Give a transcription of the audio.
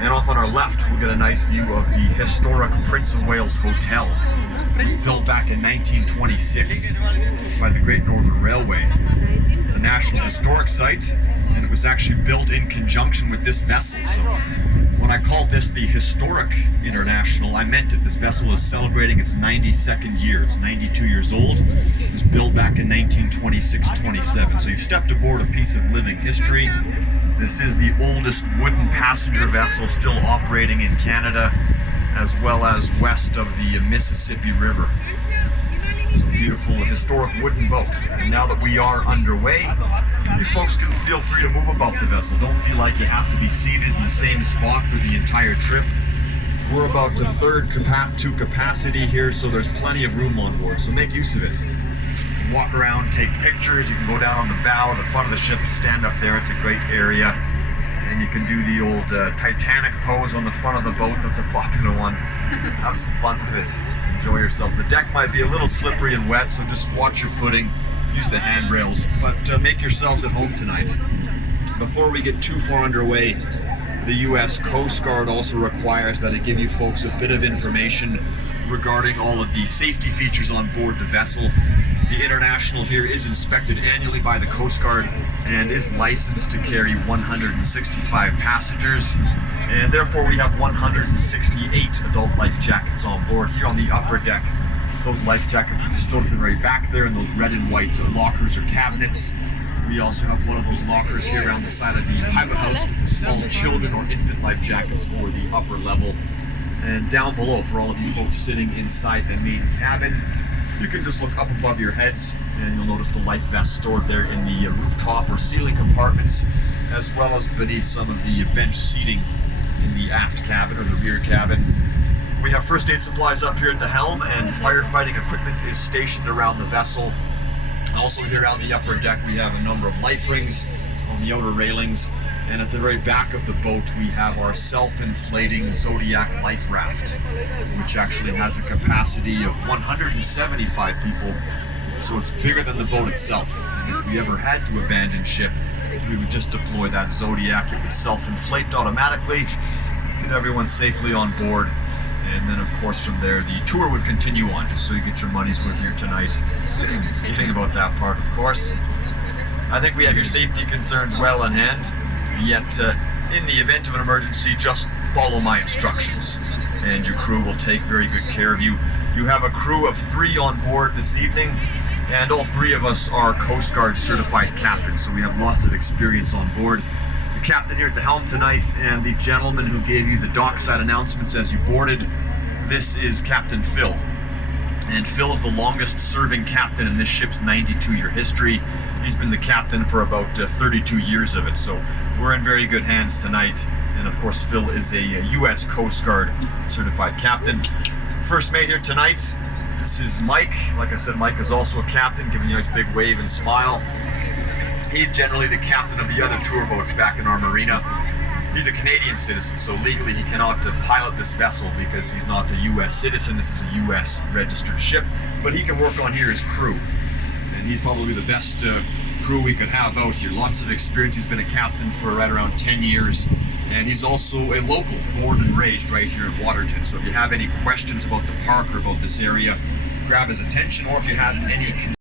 And off on our left, we'll get a nice view of the historic Prince of Wales Hotel. It was built back in 1926 by the Great Northern Railway. It's a National Historic Site, and it was actually built in conjunction with this vessel. So when I called this the Historic International, I meant it. This vessel is celebrating its 92nd year. It's 92 years old. It was built back in 1926-27. So you've stepped aboard a piece of living history. This is the oldest wooden passenger vessel still operating in Canada, as well as west of the Mississippi River. It's a beautiful historic wooden boat. And now that we are underway, you folks can feel free to move about the vessel. Don't feel like you have to be seated in the same spot for the entire trip. We're about a third to capacity here, so there's plenty of room on board, so make use of it. Walk around, take pictures. You can go down on the bow or the front of the ship, stand up there. It's a great area. And you can do the old Titanic pose on the front of the boat. That's a popular one. Have some fun with it. Enjoy yourselves. The deck might be a little slippery and wet, so just watch your footing. Use the handrails, but make yourselves at home tonight. Before we get too far underway, the U.S. Coast Guard also requires that I give you folks a bit of information regarding all of the safety features on board the vessel. The International here is inspected annually by the Coast Guard and is licensed to carry 165 passengers, and therefore we have 168 adult life jackets on board. Here on the upper deck, those life jackets are just stored at the very back there in those red and white lockers or cabinets. We also have one of those lockers here around the side of the pilot house with the small children or infant life jackets for the upper level. And down below, for all of you folks sitting inside the main cabin, you can just look up above your heads and you'll notice the life vests stored there in the rooftop or ceiling compartments, as well as beneath some of the bench seating in the aft cabin or the rear cabin. We have first aid supplies up here at the helm, and firefighting equipment is stationed around the vessel. Also here on the upper deck we have a number of life rings on the outer railings, and at the very back of the boat we have our self-inflating Zodiac life raft, which actually has a capacity of 175 people, so it's bigger than the boat itself. And if we ever had to abandon ship, we would just deploy that Zodiac. It would self-inflate automatically, get everyone safely on board, and then of course from there the tour would continue on, just so you get your money's worth here tonight. Kidding about that part, of course. I think we have your safety concerns well in hand, yet in the event of an emergency, just follow my instructions and your crew will take very good care of you. You have a crew of 3 on board this evening, and all 3 of us are Coast Guard certified captains, so we have lots of experience on board. The captain here at the helm tonight and the gentleman who gave you the dockside announcements as you boarded, this is Captain Phil. And Phil is the longest serving captain in this ship's 92-year history. He's been the captain for about 32 years of it, so we're in very good hands tonight. And of course Phil is a U.S. Coast Guard certified captain. First mate here tonight, this is Mike. Like I said, Mike is also a captain, giving you a nice big wave and smile. He's generally the captain of the other tour boats back in our marina. He's a Canadian citizen, so legally he cannot pilot this vessel because he's not a U.S. citizen. This is a U.S. registered ship, but he can work on here as crew. And he's probably the best crew we could have out here. Lots of experience. He's been a captain for right around 10 years. And he's also a local, born and raised right here in Waterton. So if you have any questions about the park or about this area, grab his attention, or if you have any